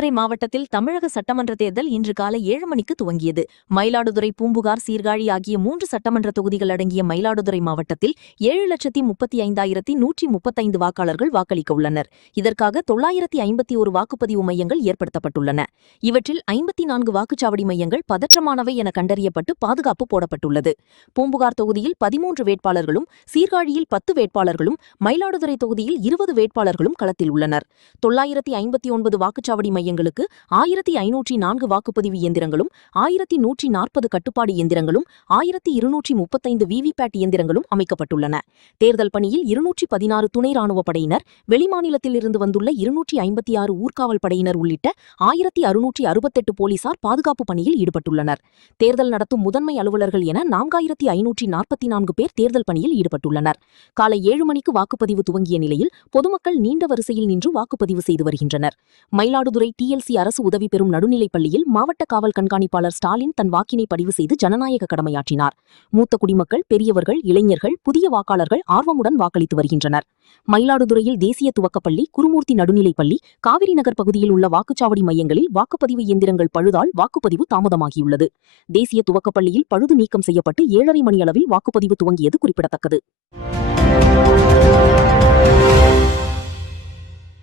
மயிலாடுதுறை மாவட்டத்தில் தமிழக சட்டமன்ற தேர்தல் இன்று காலை 7 மணிக்கு துவங்கியது. மயிலாடுதுறை, பூம்புகார், சீர்காழி ஆகிய 3 சட்டமன்ற தொகுதிகள் அடங்கிய மயிலாடுதுறை மாவட்டத்தில் 7,35,135 வாக்காளர்கள் வாக்களிக்க உள்ளனர். இதற்காக 951 வாக்குப்பதிவு மையங்கள் ஏற்படுத்தப்பட்டுள்ளன. இவற்றில் 54 வாக்குச்சாவடி மையங்கள் பதற்றமானவை என கண்டறியப்பட்டு பாதுகாப்பு போடப்பட்டுள்ளது. பூம்புகார் தொகுதியில் 13 வேட்பாளர்களும், சீர்காழியில் 10 வேட்பாளர்களும், மயிலாடுதுறை தொகுதியில் 20 வேட்பாளர்களும் களத்தில் உள்ளனர். 959 வாக்குச்சாவடி மையங்களுக்கு 1504 வாக்குப்பதிவு இயந்திரங்களும், 1140 கட்டுப்பாடு இயந்திரங்களும், 1235 விவிபேட் இயந்திரங்களும் அமைக்கப்பட்டுள்ளன. தேர்தல் பணியில் 216 துணை ராணுவப் படையினர், வெளிமாநிலத்திலிருந்து வந்துள்ள 256 ஊர்காவல் படையினர் உள்ளிட்ட 1668 போலீசார் பாதுகாப்பு பணியில் ஈடுபட்டுள்ளனர். தேர்தல் நடத்தும் முதன்மை அலுவலர்கள் என 4544 பேர் தேர்தல் பணியில் ஈடுபட்டுள்ளனர். காலை 7 மணிக்கு வாக்குப்பதிவு துவங்கிய நிலையில் பொதுமக்கள் நீண்ட வரிசையில் நின்று வாக்குப்பதிவு செய்து வருகின்றனர். மயிலாடுதுறை TLC அரசு உதவி பெறும் நடுநிலைப் பள்ளியில் மாவட்ட காவல் கண்காணிப்பாளர் ஸ்டாலின் தன் வாக்கினை பதிவு செய்து ஜனநாயக கடமையாற்றினார். மூத்த குடிமக்கள், பெரியவர்கள், இளைஞர்கள், புதிய வாக்காளர்கள் ஆர்வமுடன் வாக்களித்து வருகின்றனர். மயிலாடுதுறையில் தேசிய துவக்கப்பள்ளி, குருமூர்த்தி நடுநிலைப்பள்ளி, காவிரி நகர் பகுதியில் உள்ள வாக்குச்சாவடி மையங்களில் வாக்குப்பதிவு இயந்திரங்கள் பழுதால் வாக்குப்பதிவு தாமதமாகியுள்ளது. தேசிய துவக்கப்பள்ளியில் பழுது நீக்கம் செய்யப்பட்டு 7:30 மணியளவில் வாக்குப்பதிவு துவங்கியது குறிப்பிடத்தக்கது.